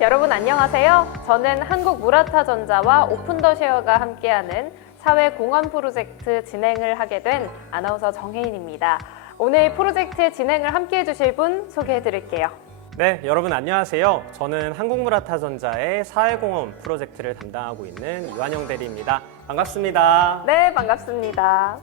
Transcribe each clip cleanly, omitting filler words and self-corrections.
여러분 안녕하세요. 저는 한국무라타전자와 오픈더쉐어가 함께하는 사회공헌 프로젝트 진행을 하게 된 아나운서 정혜인입니다. 오늘 프로젝트 진행을 함께해 주실 분 소개해 드릴게요. 네, 여러분 안녕하세요. 저는 한국무라타전자의 사회공헌 프로젝트를 담당하고 있는 유한영 대리입니다. 반갑습니다. 네, 반갑습니다.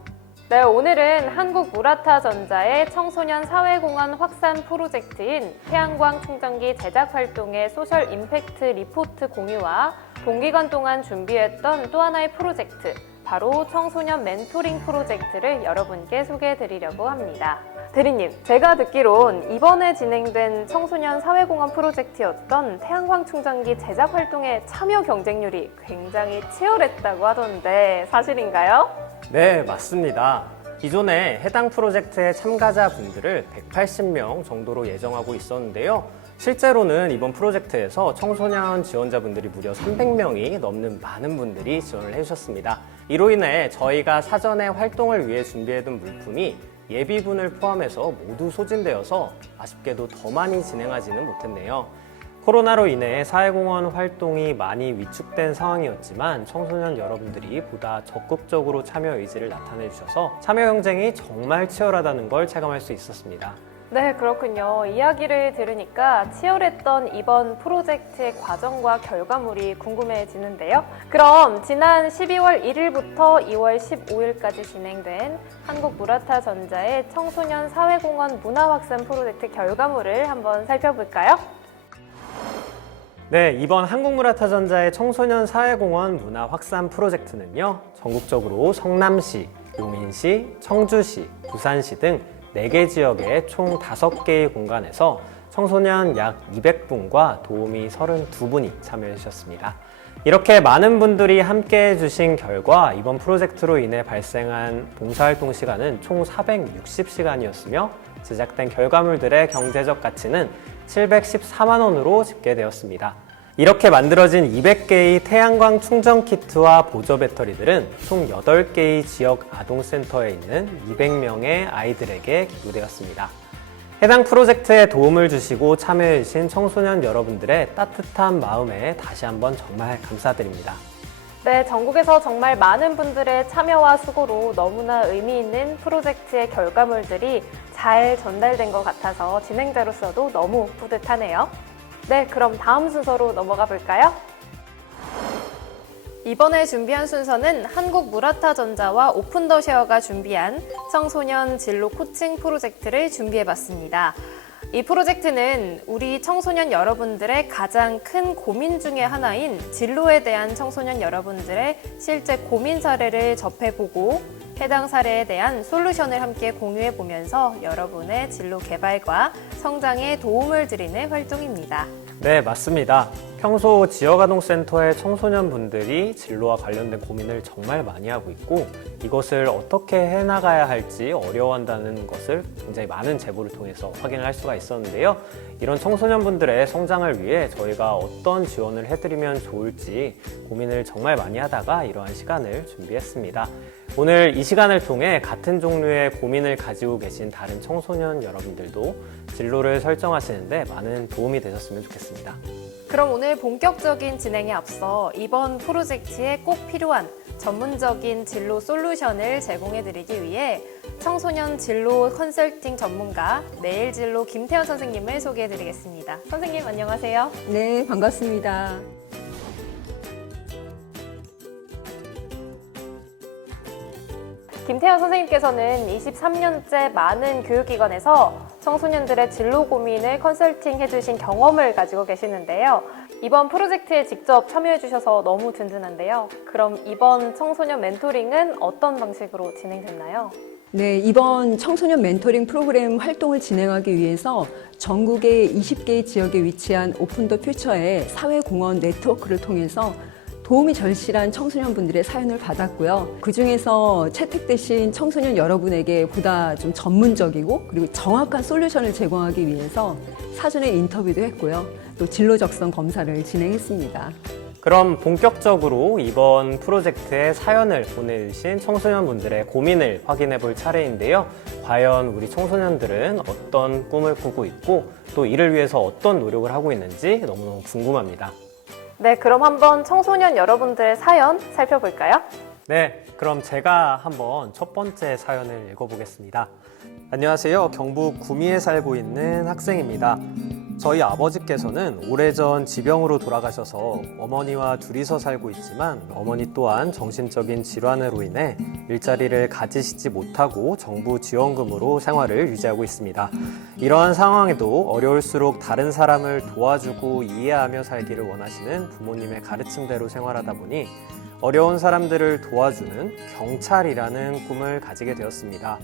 네, 오늘은 한국무라타전자의 청소년 사회공헌 확산 프로젝트인 태양광 충전기 제작 활동의 소셜 임팩트 리포트 공유와 동기간 동안 준비했던 또 하나의 프로젝트, 바로 청소년 멘토링 프로젝트를 여러분께 소개해 드리려고 합니다. 대리님, 제가 듣기론 이번에 진행된 청소년 사회공헌 프로젝트였던 태양광 충전기 제작 활동의 참여 경쟁률이 굉장히 치열했다고 하던데 사실인가요? 네, 맞습니다. 기존에 해당 프로젝트의 참가자분들을 180명 정도로 예정하고 있었는데요. 실제로는 이번 프로젝트에서 청소년 지원자분들이 무려 300명이 넘는 많은 분들이 지원을 해주셨습니다. 이로 인해 저희가 사전에 활동을 위해 준비해둔 물품이 예비분을 포함해서 모두 소진되어서 아쉽게도 더 많이 진행하지는 못했네요. 코로나로 인해 사회공헌 활동이 많이 위축된 상황이었지만 청소년 여러분들이 보다 적극적으로 참여 의지를 나타내 주셔서 참여 경쟁이 정말 치열하다는 걸 체감할 수 있었습니다. 네, 그렇군요. 이야기를 들으니까 치열했던 이번 프로젝트의 과정과 결과물이 궁금해지는데요. 그럼 지난 12월 1일부터 2월 15일까지 진행된 한국무라타전자의 청소년 사회공헌 문화확산 프로젝트 결과물을 한번 살펴볼까요? 네, 이번 한국무라타전자의 청소년 사회공헌 문화 확산 프로젝트는요, 전국적으로 성남시, 용인시, 청주시, 부산시 등 4개 지역의 총 5개의 공간에서 청소년 약 200분과 도우미 32분이 참여해 주셨습니다. 이렇게 많은 분들이 함께 해주신 결과 이번 프로젝트로 인해 발생한 봉사활동 시간은 총 460시간이었으며 제작된 결과물들의 경제적 가치는 714만 원으로 집계되었습니다. 이렇게 만들어진 200개의 태양광 충전 키트와 보조 배터리들은 총 8개의 지역 아동센터에 있는 200명의 아이들에게 기부되었습니다. 해당 프로젝트에 도움을 주시고 참여해주신 청소년 여러분들의 따뜻한 마음에 다시 한번 정말 감사드립니다. 네, 전국에서 정말 많은 분들의 참여와 수고로 너무나 의미 있는 프로젝트의 결과물들이 잘 전달된 것 같아서 진행자로서도 너무 뿌듯하네요. 네, 그럼 다음 순서로 넘어가 볼까요? 이번에 준비한 순서는 한국무라타전자와 오픈더쉐어가 준비한 청소년 진로 코칭 프로젝트를 준비해봤습니다. 이 프로젝트는 우리 청소년 여러분들의 가장 큰 고민 중에 하나인 진로에 대한 청소년 여러분들의 실제 고민 사례를 접해보고 해당 사례에 대한 솔루션을 함께 공유해보면서 여러분의 진로 개발과 성장에 도움을 드리는 활동입니다. 네, 맞습니다. 평소 지역아동센터의 청소년분들이 진로와 관련된 고민을 정말 많이 하고 있고 이것을 어떻게 해나가야 할지 어려워한다는 것을 굉장히 많은 제보를 통해서 확인을 할 수가 있었는데요. 이런 청소년분들의 성장을 위해 저희가 어떤 지원을 해드리면 좋을지 고민을 정말 많이 하다가 이러한 시간을 준비했습니다. 오늘 이 시간을 통해 같은 종류의 고민을 가지고 계신 다른 청소년 여러분들도 진로를 설정하시는데 많은 도움이 되셨으면 좋겠습니다. 그럼 오늘 본격적인 진행에 앞서 이번 프로젝트에 꼭 필요한 전문적인 진로 솔루션을 제공해드리기 위해 청소년 진로 컨설팅 전문가 내일진로 김태현 선생님을 소개해드리겠습니다. 선생님 안녕하세요. 네, 반갑습니다. 김태현 선생님께서는 23년째 많은 교육기관에서 청소년들의 진로 고민을 컨설팅 해주신 경험을 가지고 계시는데요. 이번 프로젝트에 직접 참여해 주셔서 너무 든든한데요. 그럼 이번 청소년 멘토링은 어떤 방식으로 진행됐나요? 네, 이번 청소년 멘토링 프로그램 활동을 진행하기 위해서 전국의 20개의 지역에 위치한 오픈 더 퓨처의 사회공헌 네트워크를 통해서 도움이 절실한 청소년분들의 사연을 받았고요. 그중에서 채택되신 청소년 여러분에게 보다 좀 전문적이고 그리고 정확한 솔루션을 제공하기 위해서 사전에 인터뷰도 했고요. 또 진로 적성 검사를 진행했습니다. 그럼 본격적으로 이번 프로젝트의 사연을 보내주신 청소년분들의 고민을 확인해 볼 차례인데요. 과연 우리 청소년들은 어떤 꿈을 꾸고 있고 또 이를 위해서 어떤 노력을 하고 있는지 너무너무 궁금합니다. 네, 그럼 한번 청소년 여러분들의 사연 살펴볼까요? 네, 그럼 제가 한번 첫 번째 사연을 읽어보겠습니다. 안녕하세요. 경북 구미에 살고 있는 학생입니다. 저희 아버지께서는 오래전 지병으로 돌아가셔서 어머니와 둘이서 살고 있지만 어머니 또한 정신적인 질환으로 인해 일자리를 가지시지 못하고 정부 지원금으로 생활을 유지하고 있습니다. 이러한 상황에도 어려울수록 다른 사람을 도와주고 이해하며 살기를 원하시는 부모님의 가르침대로 생활하다 보니 어려운 사람들을 도와주는 경찰이라는 꿈을 가지게 되었습니다.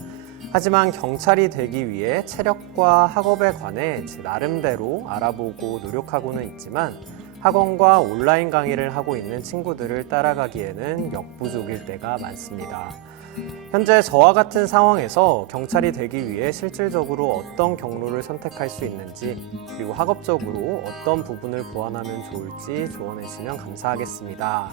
하지만 경찰이 되기 위해 체력과 학업에 관해 제 나름대로 알아보고 노력하고는 있지만 학원과 온라인 강의를 하고 있는 친구들을 따라가기에는 역부족일 때가 많습니다. 현재 저와 같은 상황에서 경찰이 되기 위해 실질적으로 어떤 경로를 선택할 수 있는지 그리고 학업적으로 어떤 부분을 보완하면 좋을지 조언해 주시면 감사하겠습니다.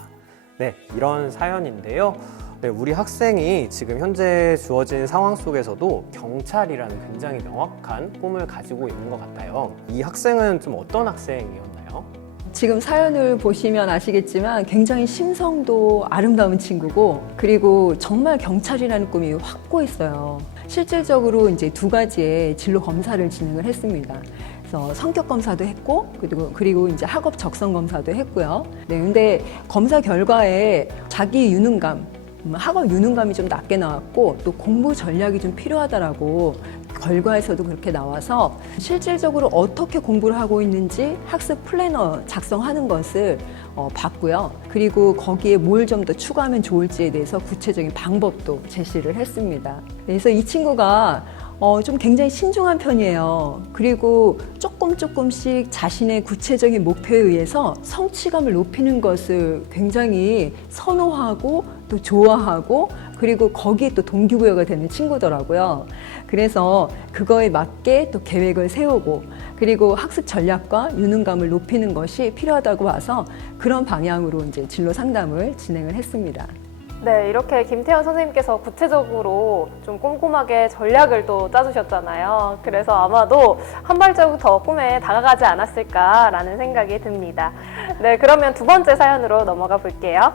네, 이런 사연인데요. 네, 우리 학생이 지금 현재 주어진 상황 속에서도 경찰이라는 굉장히 명확한 꿈을 가지고 있는 것 같아요. 이 학생은 좀 어떤 학생이었나요? 지금 사연을 보시면 아시겠지만 굉장히 심성도 아름다운 친구고 그리고 정말 경찰이라는 꿈이 확고했어요. 실질적으로 이제 두 가지의 진로 검사를 진행을 했습니다. 그래서 성격 검사도 했고 그리고 이제 학업 적성 검사도 했고요. 네, 근데 검사 결과에 자기 유능감, 학업 유능감이 좀 낮게 나왔고 또 공부 전략이 좀 필요하다라고 결과에서도 그렇게 나와서 실질적으로 어떻게 공부를 하고 있는지 학습 플래너 작성하는 것을 봤고요. 그리고 거기에 뭘 좀 더 추가하면 좋을지에 대해서 구체적인 방법도 제시를 했습니다. 그래서 이 친구가 좀 굉장히 신중한 편이에요. 그리고 조금씩 자신의 구체적인 목표에 의해서 성취감을 높이는 것을 굉장히 선호하고 또 좋아하고 그리고 거기에 또 동기부여가 되는 친구더라고요. 그래서 그거에 맞게 또 계획을 세우고 그리고 학습 전략과 유능감을 높이는 것이 필요하다고 봐서 그런 방향으로 이제 진로 상담을 진행을 했습니다. 네, 이렇게 김태현 선생님께서 구체적으로 좀 꼼꼼하게 전략을 또 짜주셨잖아요. 그래서 아마도 한 발자국 더 꿈에 다가가지 않았을까라는 생각이 듭니다. 네, 그러면 두 번째 사연으로 넘어가 볼게요.